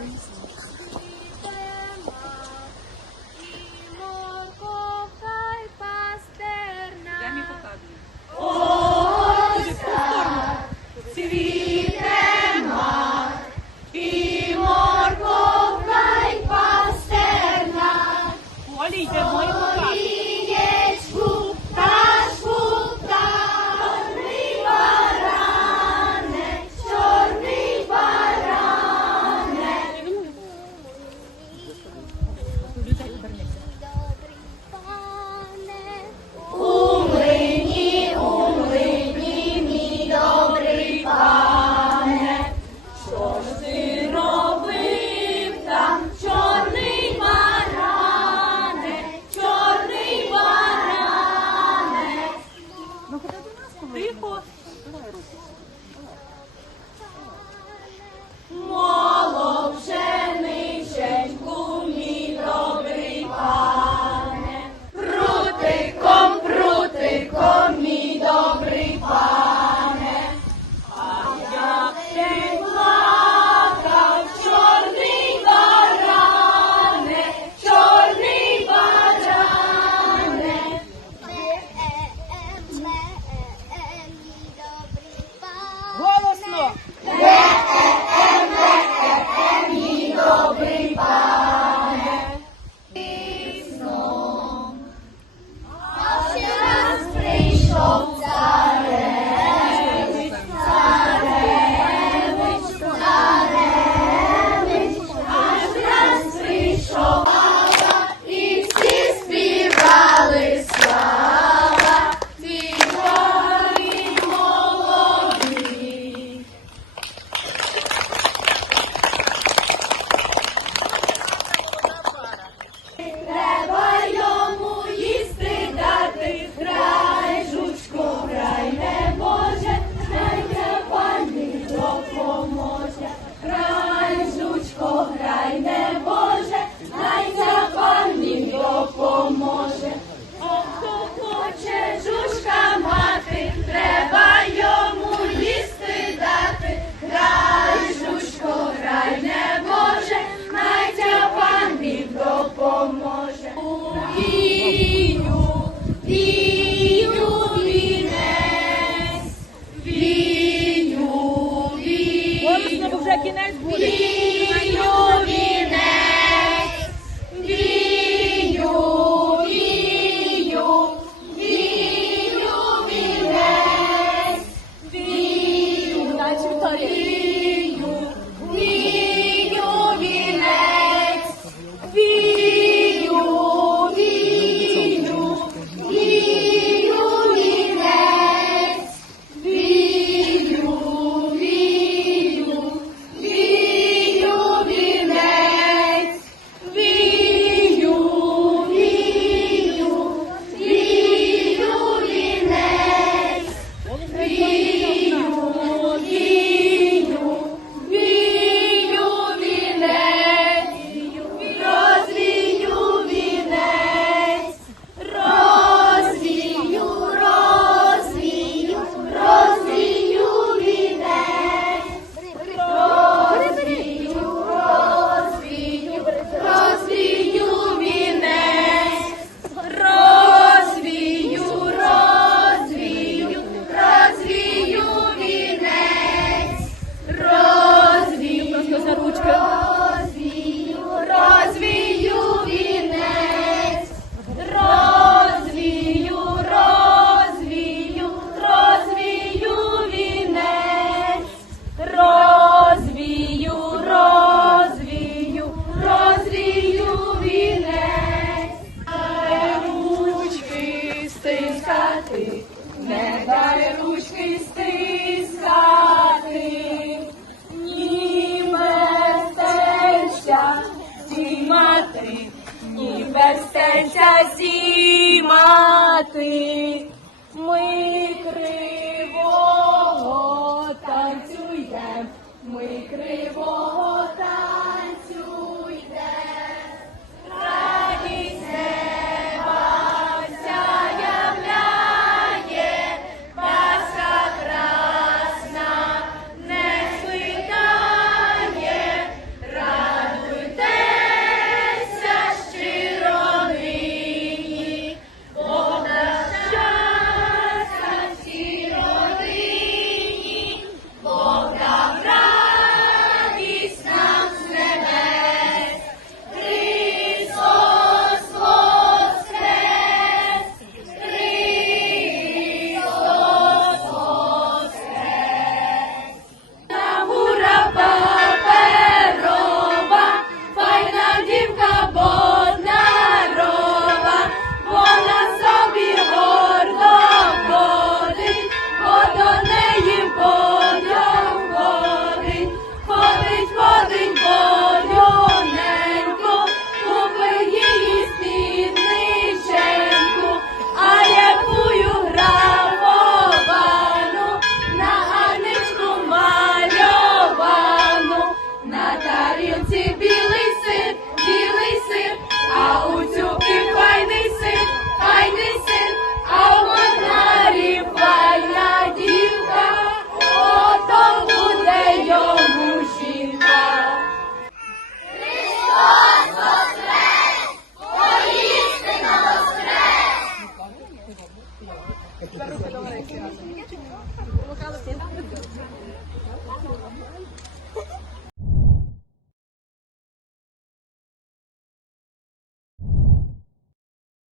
reason. Ні безстенця сімати. Ми кривого